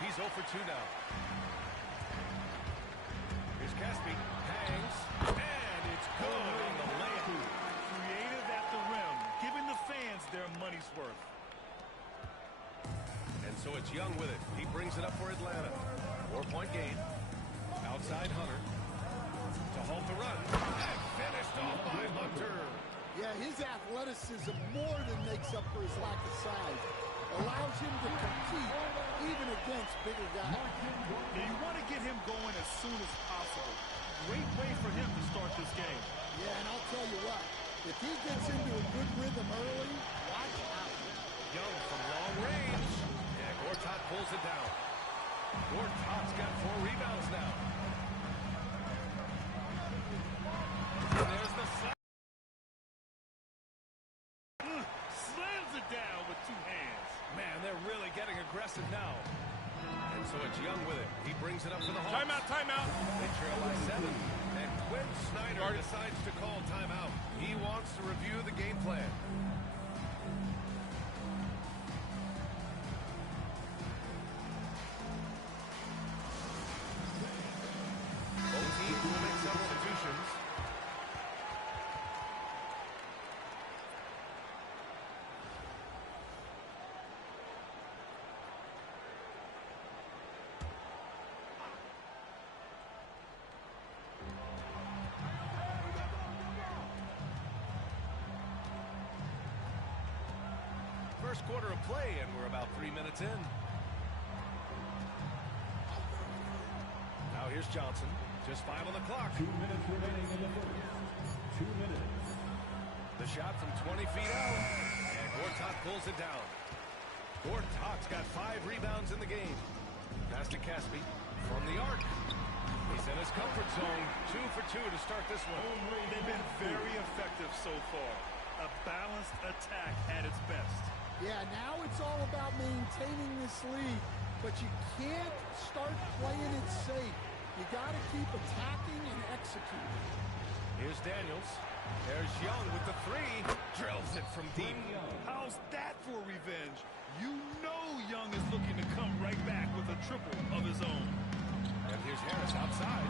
He's 0 for 2 now. Here's Caspi. Hangs. And it's good on the layup. Creative at the rim, giving the fans their money's worth. And so it's Young with it. He brings it up for Atlanta. 4-point game. Outside Hunter. To halt the run. And finished off by Hunter. Yeah, his athleticism more than makes up for his lack of size. Allows him to compete even against bigger guys. Now you want to get him going as soon as possible. Great way for him to start this game. Yeah, and I'll tell you what, if he gets into a good rhythm early, watch out. Young from long range. And Gortat pulls it down. Gortat's got 4 rebounds now. And there's the slam. Slams it down with 2 hands. Man, they're really getting aggressive now. And so it's Young with it. He brings it up for the Hawks. Timeout, timeout. They trail by 7. And Quinn Snyder decides to call timeout. He wants to review the game plan. Both teams will make substitutions. First quarter of play, and we're about 3 minutes in. Now here's Johnson. Just 5 on the clock. 2 minutes remaining in the first. 2 minutes. The shot from 20 feet out. And Gortat pulls it down. Gortat's got 5 rebounds in the game. Pass to Caspi from the arc. He's in his comfort zone. 2 for 2 to start this one. They've been very effective so far. A balanced attack at its best. Yeah, now it's all about maintaining this lead, but you can't start playing it safe. You got to keep attacking and executing. Here's Daniels. There's Young with the 3. Drills it from deep. How's that for revenge? You know Young is looking to come right back with a triple of his own. And here's Harris outside.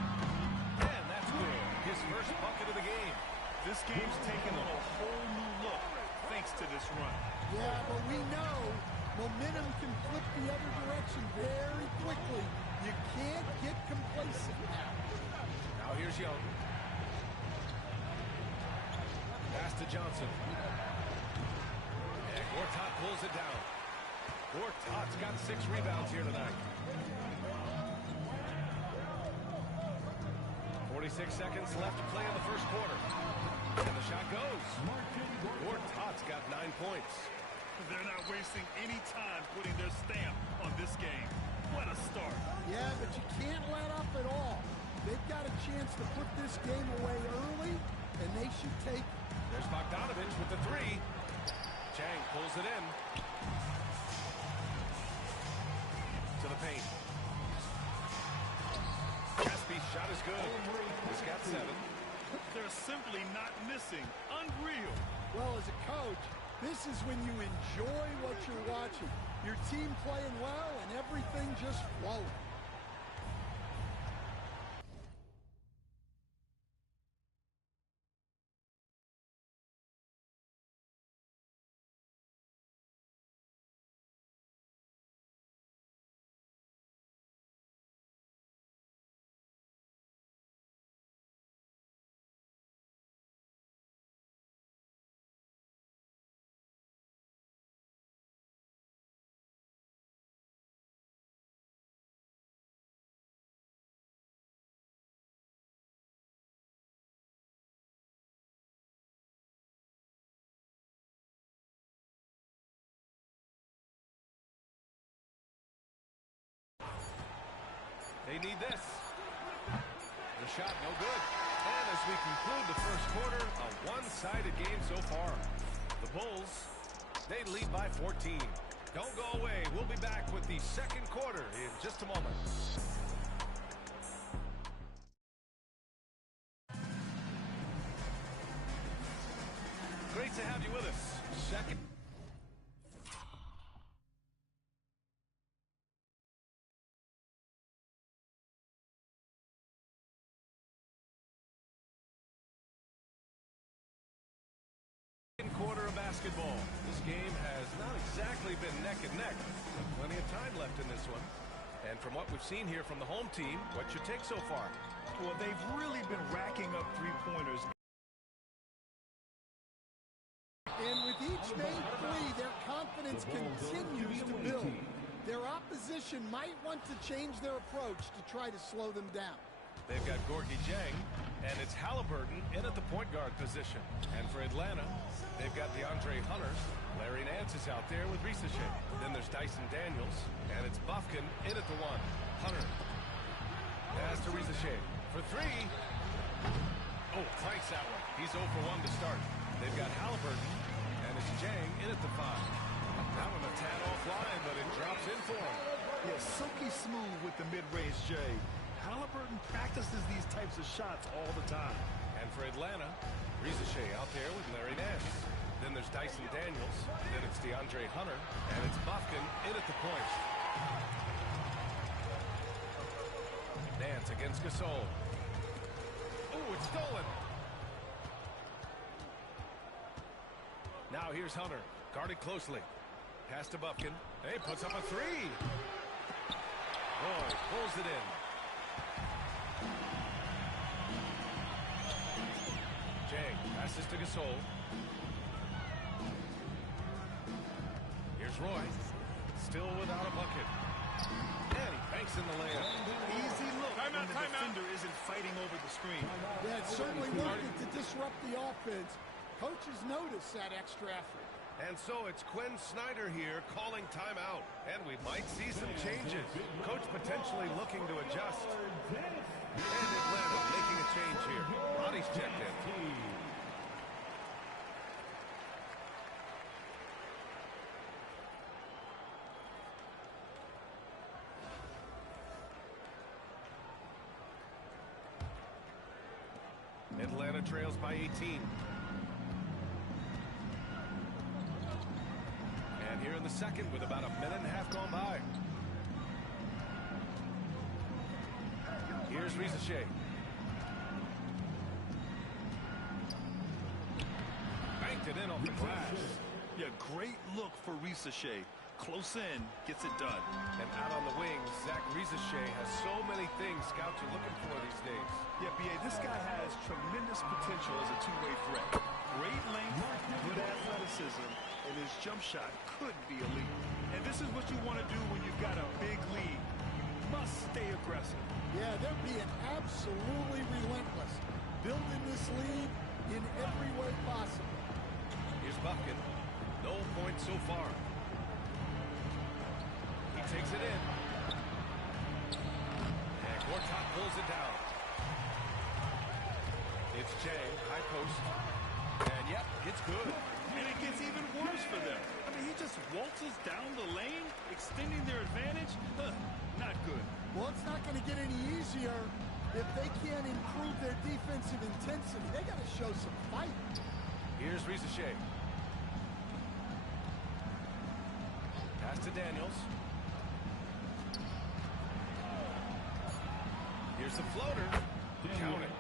And that's good. His first bucket of the game. This game's taken on a whole new look thanks to this run. Yeah, but we know momentum can flip the other direction very quickly. You can't get complacent now. Now here's Young. Pass to Johnson. And Gortat pulls it down. Gortat's got 6 rebounds here tonight. 46 seconds left to play in the first quarter. And the shot goes. Gortat's got 9 points. They're not wasting any time putting their stamp on this game. What a start. Yeah, but you can't let up at all. They've got a chance to put this game away early, and they should take it. There's Bogdanovich with the 3. Chang pulls it in. To the paint. Caspi's shot is good. He's got 7. They're simply not missing. Unreal. Well, as a coach, this is when you enjoy what you're watching. Your team playing well and everything just flowing. They need this. The shot no good. And as we conclude the first quarter, a one-sided game so far. The Bulls, they lead by 14. Don't go away. We'll be back with the second quarter in just a moment. Great to have you with us. Second. basketball. This game has not exactly been neck and neck, but plenty of time left in this one. And from what we've seen here from the home team, what's your take so far? Well, they've really been racking up three-pointers. And with each made three, their confidence continues to build. Their opposition might want to change their approach to try to slow them down. They've got Gorgui Dieng, and it's Halliburton in at the point guard position. And for Atlanta, they've got DeAndre Hunter. Larry Nance is out there with Risacher. Then there's Dyson Daniels, and it's Bufkin in at the one. Hunter. Pass to Risacher for three. Oh, cranks that one. He's 0 for 1 to start. They've got Halliburton, and it's Dieng in at the 5. That one a tad offline, but it drops in for him. Yeah, silky smooth with the mid-range J. Halliburton practices these types of shots all the time. And for Atlanta, Risacher out there with Larry Nance. Then there's Dyson Daniels. Then it's DeAndre Hunter. And it's Bufkin in at the point. Nance against Gasol. Oh, it's stolen. Now here's Hunter. Guarded closely. Pass to Bufkin. Hey, puts up a three. Roy pulls it in. Dieng passes to Gasol. Here's Roy. Still without a bucket. And he banks in the layup. Easy look when the defender isn't fighting over the screen. Yeah, it's certainly working to disrupt the offense. Coaches notice that extra effort. And so it's Quinn Snyder here calling timeout. And we might see some changes. Coach potentially looking to adjust. And Atlanta making a change here. Ronnie's checked in. Atlanta trails by 18. And here in the second with about a minute and a half gone by. Here's Risacher. Banked it in off the glass. Yeah, great look for Risacher. Close in, gets it done. And out on the wings, Zach Risacher has so many things scouts are looking for these days. Yeah, B.A., this guy has tremendous potential as a two-way threat. Great length, good athleticism, and his jump shot could be elite. And this is what you want to do when you've got a big lead. You must stay aggressive. Yeah, they're being absolutely relentless, building this lead in every way possible. Here's Bufkin. No points so far. He takes it in. And Gortat pulls it down. It's Dieng, high post. And yep, it's good. And it gets even worse for them. I mean, he just waltzes down the lane, extending their advantage. Not good. Well, it's not going to get any easier if they can't improve their defensive intensity. They got to show some fight. Here's Risacher. Pass to Daniels. Here's the floater. Count it.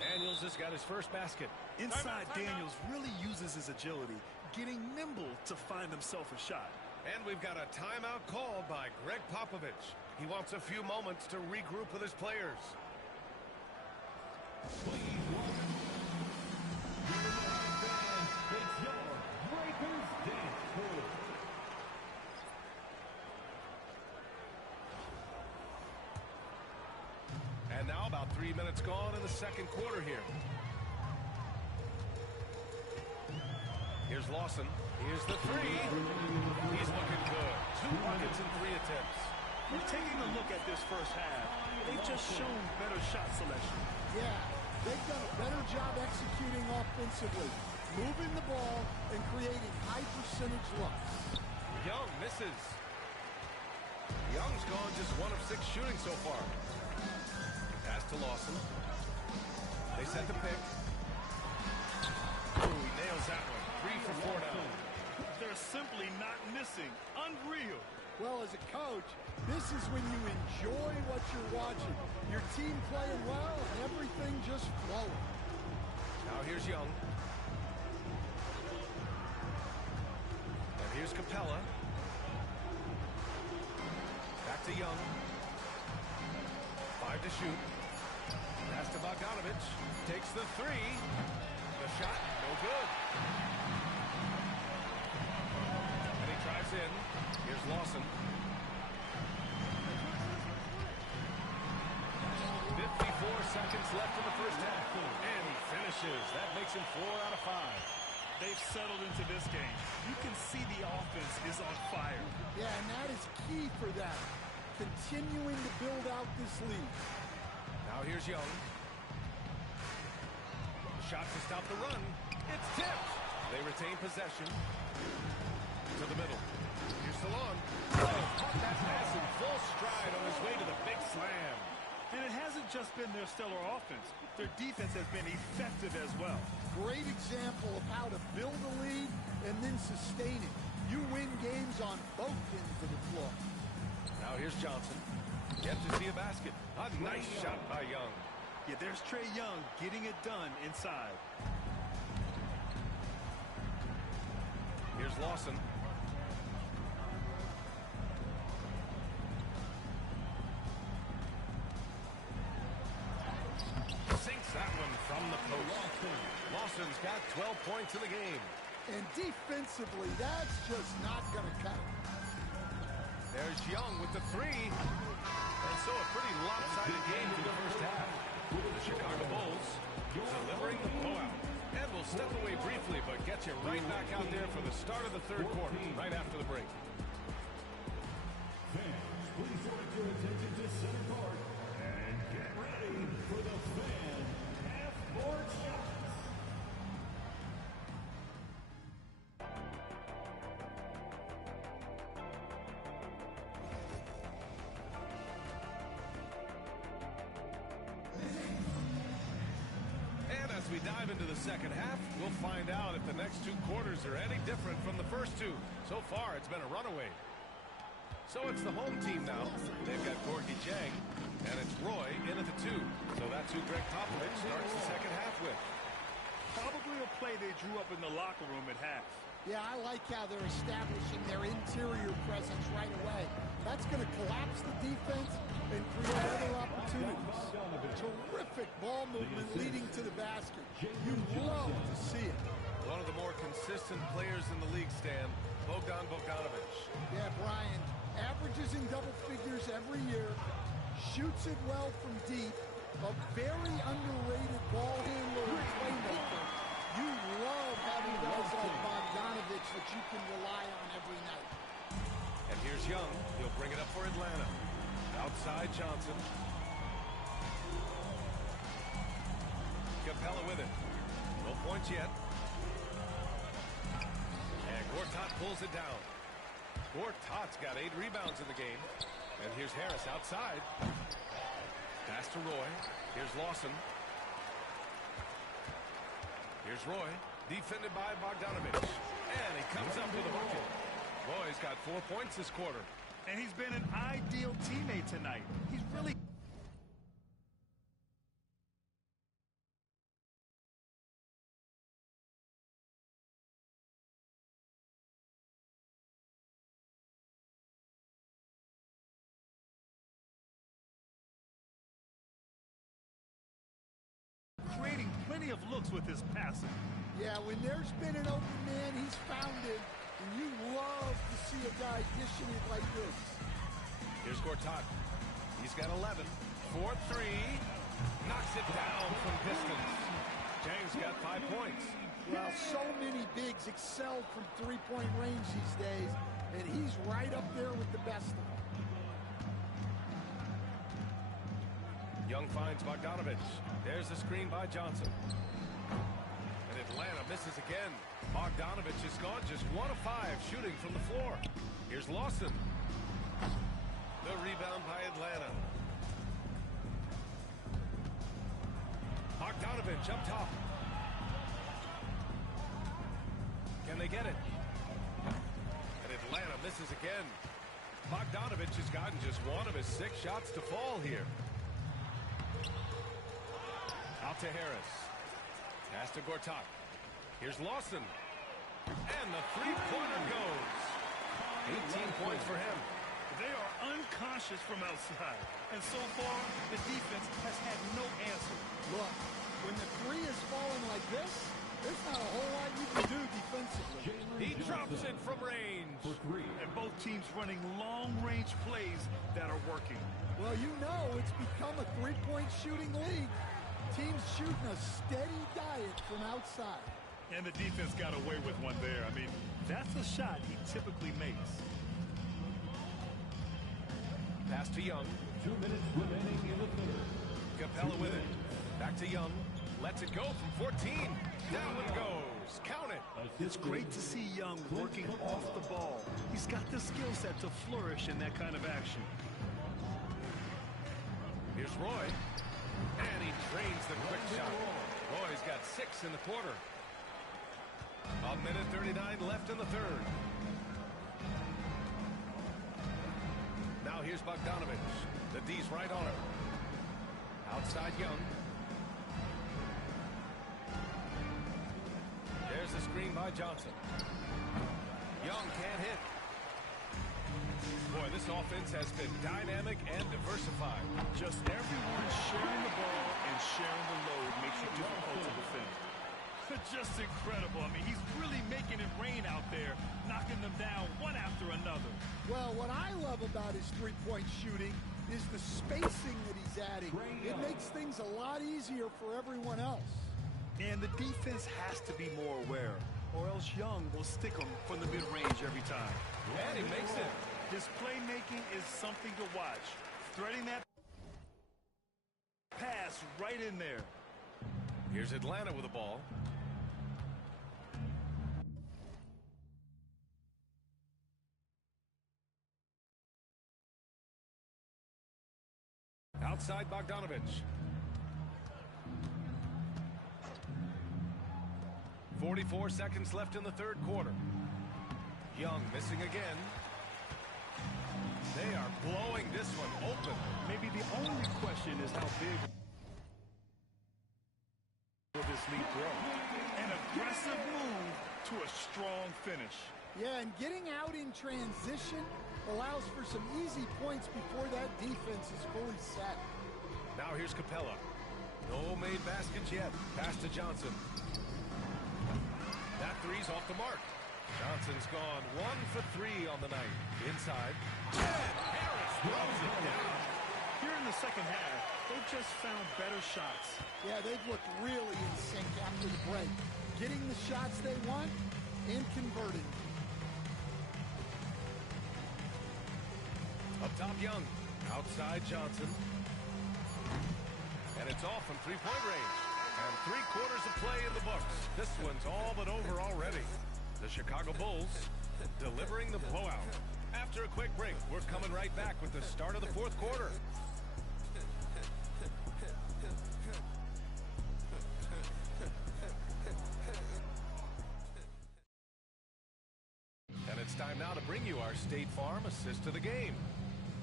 Daniels has got his first basket. Inside, Daniels really uses his agility, getting nimble to find himself a shot. And we've got a timeout called by Greg Popovich. He wants a few moments to regroup with his players. And now about 3 minutes gone in the second quarter here. Here's Lawson. Here's the three. He's looking good. 2 buckets in 3 attempts. We're taking a look at this first half. They've just shown better shot selection. Yeah, they've done a better job executing offensively, moving the ball and creating high percentage looks. Young misses. Young's gone just 1 of 6 shooting so far. Pass to Lawson. They set the pick. Oh, he nails that one. 3 for 4 now. They're simply not missing. Unreal. Well, as a coach, this is when you enjoy what you're watching. Your team playing well and everything just flowing. Now here's Young. Here's Capella. Back to Young. 5 to shoot. Pass to Bogdanovich. Takes the three. The shot, no good. And he drives in. Here's Lawson. 54 seconds left in the first half. And he finishes. That makes him 4 out of 5. They've settled into this game. You can see the offense is on fire. Yeah, and that is key for them. Continuing to build out this lead. Now here's Young. Shot to stop the run. It's tipped. They retain possession. To the middle. Here's Salon. Oh, caught that pass in full stride on his way to the big slam. And it hasn't just been their stellar offense. Their defense has been effective as well. Great example of how to build a lead and then sustain it. You win games on both ends of the floor. Now here's Johnson. Yet to see a basket. A nice shot by Young. Yeah, there's Trae Young getting it done inside. Here's Lawson. Sinks that one from the post. Lawson's got 12 points in the game. And defensively, that's just not going to cut it. There's Young with the three. And so a pretty lopsided game for the first half. The Chicago Bulls delivering the blowout. And we'll step away briefly, but get you right back out there for the start of the third quarter, right after the break. Fans, please direct your attention to center court and get ready for the fan half-court shots. And as we dive into the second half, we'll find out if the next two quarters are any different from the first two. So far, it's been a runaway. So it's the home team now. They've got Gorgui Dieng, and it's Roy in at the 2. So that's who Greg Popovich starts the second half with. Probably a play they drew up in the locker room at half. Yeah, I like how they're establishing their interior presence right away. That's going to collapse the defense and create other opportunities. Terrific ball movement leading to the basket. You love to see it. One of the more consistent players in the league, Stan, Bogdan Bogdanovich. Yeah, Brian, averages in double figures every year, shoots it well from deep, a very underrated ball handler and playmaker. You love having guys like Bogdanovich that you can rely on every night. And here's Young. He'll bring it up for Atlanta. Outside Johnson. Capella with it. No points yet. And Gortat pulls it down. Gortat's got 8 rebounds in the game. And here's Harris outside. Pass to Roy. Here's Lawson. Here's Roy. Defended by Bogdanovich. And he comes up with a bucket. Roy's got 4 points this quarter. And he's been an ideal teammate tonight. He's really... creating plenty of looks with his passing. Yeah, when there's been an open man, he's found it. And you love to see a guy dishing it like this. Here's Gortat. He's got 11. 4-3. Knocks it down from distance. Dieng's got 5 points. Well, so many bigs excel from three-point range these days, and he's right up there with the best of them. Young finds Bogdanovich. There's the screen by Johnson. And Atlanta misses again. Bogdanovich has gone just 1 of 5 shooting from the floor. Here's Lawson. The rebound by Atlanta. Bogdanovich up top. Can they get it? And Atlanta misses again. Bogdanovich has gotten just 1 of his 6 shots to fall here. Out to Harris. Pass to Gortat. Here's Lawson. And the three-pointer goes. 18 points for him. They are unconscious from outside. And so far, the defense has had no answer. Look, when the three is falling like this, there's not a whole lot you can do defensively. He drops it from range. And both teams running long-range plays that are working. Well, you know it's become a three-point shooting league. Teams shooting a steady diet from outside. And the defense got away with one there. I mean, that's a shot he typically makes. Pass to Young. 2 minutes remaining in the third. Capella with it. Back to Young. Lets it go from 14. Down it goes. Count it. It's great to see Young working off the ball. He's got the skill set to flourish in that kind of action. Here's Roy. And he drains the quick shot. Roy's got 6 in the quarter. A minute 39 left in the third. Now here's Bogdanovich. The D's right on him. Outside Young. There's the screen by Johnson. Young can't hit. Boy, this offense has been dynamic and diversified. Just everyone sharing the ball and sharing the load makes it difficult to defend. Just incredible. I mean, he's really making it rain out there, knocking them down one after another. Well, what I love about his three-point shooting is the spacing that he's adding. It makes things a lot easier for everyone else. And the defense has to be more aware, or else Young will stick them from the mid-range every time. And he makes it. His playmaking is something to watch. Threading that pass right in there. Here's Atlanta with the ball. Outside Bogdanovich. 44 seconds left in the third quarter. Young missing again. They are blowing this one open. Maybe the only question is how big will this lead grow? An aggressive move to a strong finish. Yeah, and getting out in transition allows for some easy points before that defense is fully set. Now here's Capella. No made baskets yet. Pass to Johnson. That three's off the mark. Johnson's gone 1 for 3 on the night. Inside. And Harris throws it down. Here in the second half, they've just found better shots. Yeah, they've looked really in sync after the break. Getting the shots they want and converting. Up top, Young. Outside, Johnson. And it's off from three-point range. And 3 quarters of play in the books. This one's all but over already. The Chicago Bulls delivering the blowout. After a quick break, we're coming right back with the start of the fourth quarter. And it's time now to bring you our State Farm assist to the game.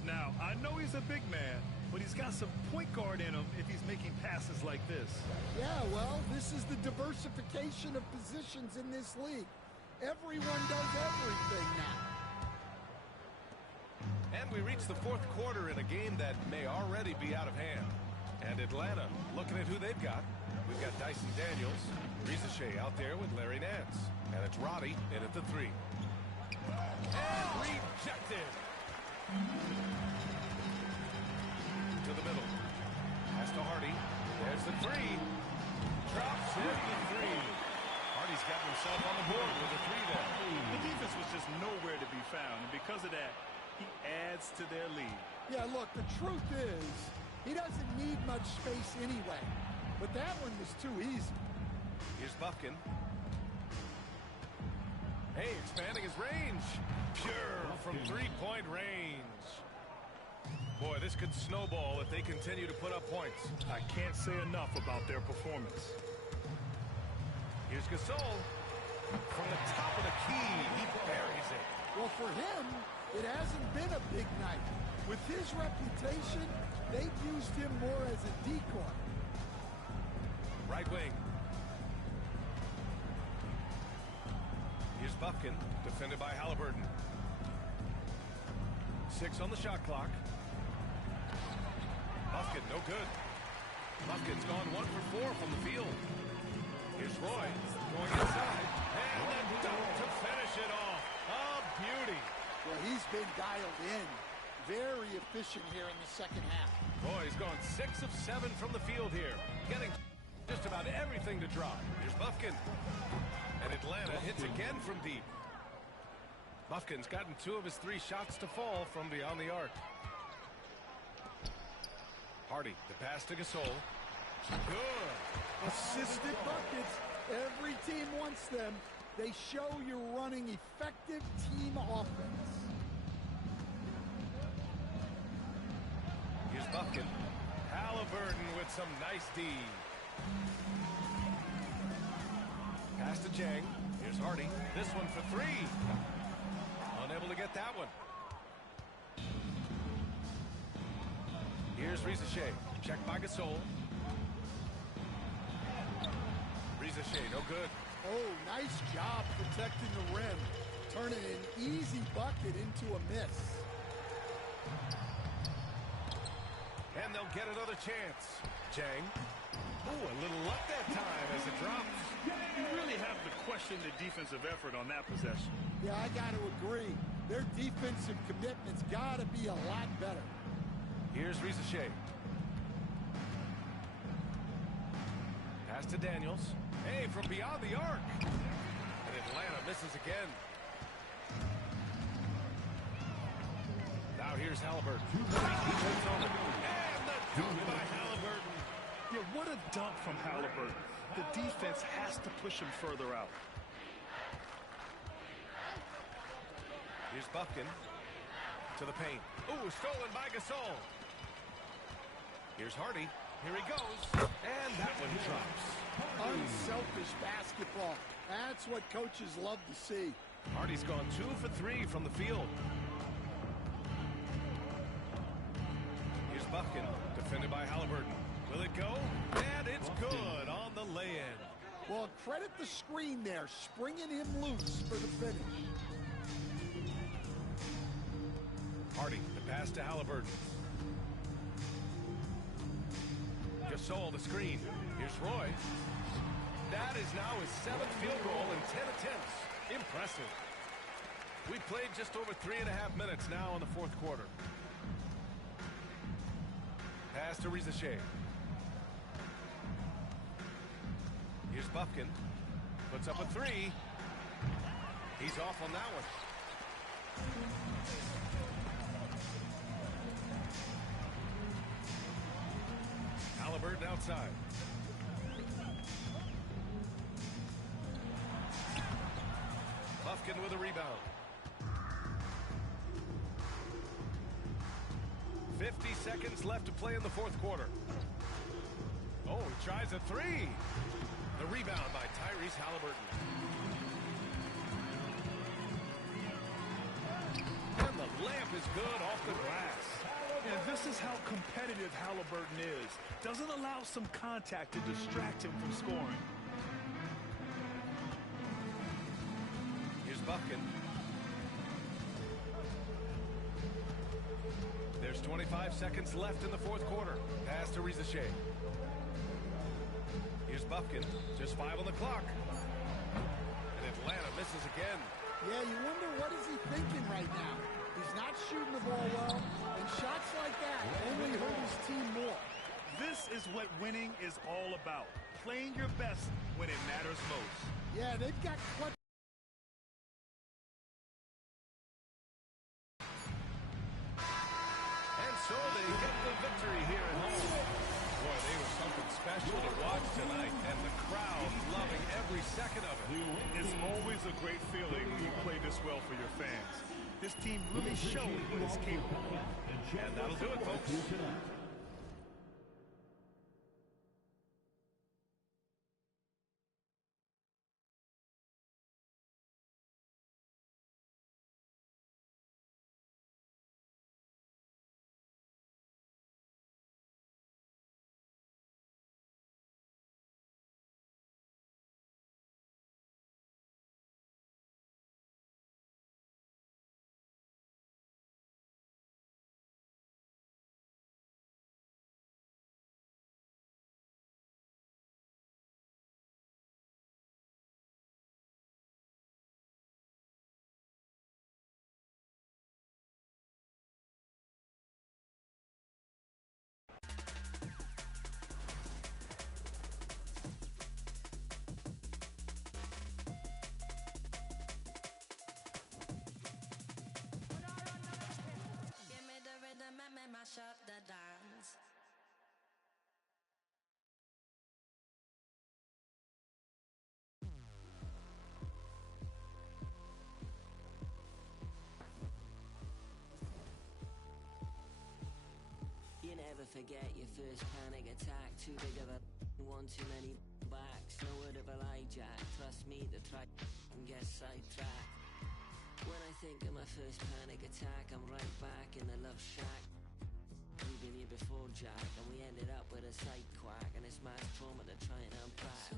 Now, I know he's a big man, but he's got some point guard in him if he's making passes like this. Yeah, well, this is the diversification of positions in this league. Everyone does everything now. And we reach the fourth quarter in a game that may already be out of hand. And Atlanta, looking at who they've got. We've got Dyson Daniels, Rizachet out there with Larry Nance. And it's Roddy in at the 3. And rejected. To the middle. Pass to Hardy. There's the 3. Drops in the 3. Hardy's got himself on the board with a 3 there. The defense was just nowhere to be found, and because of that, he adds to their lead. Yeah, look, the truth is, he doesn't need much space anyway. But that one was too easy. Here's Buffkin. Hey, expanding his range. Pure from three-point range. Boy, this could snowball if they continue to put up points. I can't say enough about their performance. Here's Gasol. From the top of the key, he buries it. Well, for him, it hasn't been a big night. With his reputation, they've used him more as a decoy. Right wing. Here's Buffkin, defended by Halliburton. 6 on the shot clock. Bufkin, no good. Bufkin's gone 1 for 4 from the field. Here's Roy going inside. And the dunk to finish it off. A beauty. Well, he's been dialed in. Very efficient here in the second half. Roy's gone 6 of 7 from the field here. Getting just about everything to drop. Here's Bufkin. And Atlanta hits again from deep. Bufkin's gotten 2 of his 3 shots to fall from beyond the arc. Hardy, the pass to Gasol. Good. Assisted buckets. Every team wants them. They show you're running effective team offense. Here's Bufkin. Halliburton with some nice D. Pass to Jang. Here's Hardy. This one for 3. Unable to get that one. Here's Rizachet. Checked by Gasol. Rizachet, no good. Oh, nice job protecting the rim. Turning an easy bucket into a miss. And they'll get another chance. Jang. Oh, a little luck that time as it drops. You really have to question the defensive effort on that possession. Yeah, I got to agree. Their defensive commitment's got to be a lot better. Here's Rizachet. Pass to Daniels. Hey, from beyond the arc. And Atlanta misses again. Now here's Halliburton. And the dunk by Halliburton. Yeah, what a dunk from Halliburton. The defense has to push him further out. Here's Bufkin to the paint. Ooh, stolen by Gasol. Here's Hardy. Here he goes. And that one drops. Unselfish basketball. That's what coaches love to see. Hardy's gone 2 for 3 from the field. Here's Bufkin, defended by Halliburton. Will it go? And it's good on the lay-in. Well, credit the screen there, springing him loose for the finish. Hardy, the pass to Halliburton. Gasol, the screen. Here's Roy. That is now his 7th field goal in 10 attempts. Impressive. We played just over 3.5 minutes now in the 4th quarter. Pass to Rizachet. Here's Bufkin. Puts up a 3. He's off on that one. Halliburton outside. Bufkin with a rebound. 50 seconds left to play in the 4th quarter. Oh, he tries a 3. The rebound by Tyrese Halliburton. And the layup is good off the glass. And this is how competitive Halliburton is. Doesn't allow some contact to distract him from scoring. Here's Bufkin. There's 25 seconds left in the 4th quarter. Pass to Rizachet. Here's Bufkin. Just 5 on the clock. And Atlanta misses again. Yeah, you wonder what is he thinking right now. He's not shooting the ball well, and shots like that only hurt his team more. This is what winning is all about. Playing your best when it matters most. Yeah, they've got clutch. And so they get the victory here at home. Boy, they were something special to watch tonight, and the crowd loving every second of it. It's always a great feeling when you play this well for your fans. This team really showed what it's capable of. And that'll do it, folks. forget your first panic attack. Too big of a one too many backs. No word of a lie, Jack. Trust me, the try and get sidetracked. When I think of my first panic attack, I'm right back in the love shack. We've been here before, Jack, and we ended up with a side quack, and it's mass trauma to try and unpack.